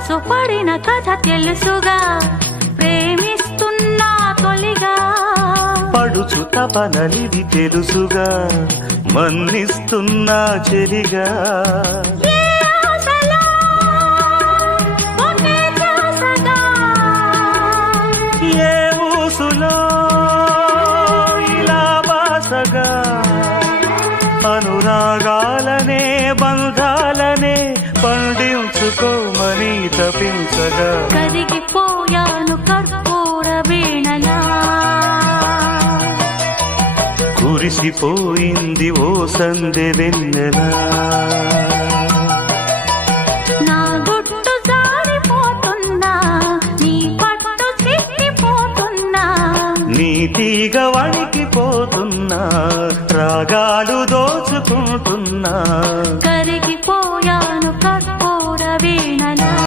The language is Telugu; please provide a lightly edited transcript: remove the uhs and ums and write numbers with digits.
మనసు పడిన కథ తెలుసుగా, ప్రేమిస్తున్నా తొలిగా. పడుచు తపనలిది తెలుసుగా, మన్నిస్తున్నా చెలిగా. ఏ ఊసులో ఇలా బాసగా, అనురాగాలనే బంధాలనే పండించుకోమని తపించగా. కరిగిపోయాను కర్పూర వీణలా, కురిసిపోయింది ఓ సందె వెన్నెలా. నా గుట్టు జారిపోతున్నా, నీ పట్టు చిక్కిపోతున్నా, నీ తీగ వణికిపోతున్నా, రాగాలు దోచుకుంటున్నా. కరిగిపోయాను కర్పూర వీణలా.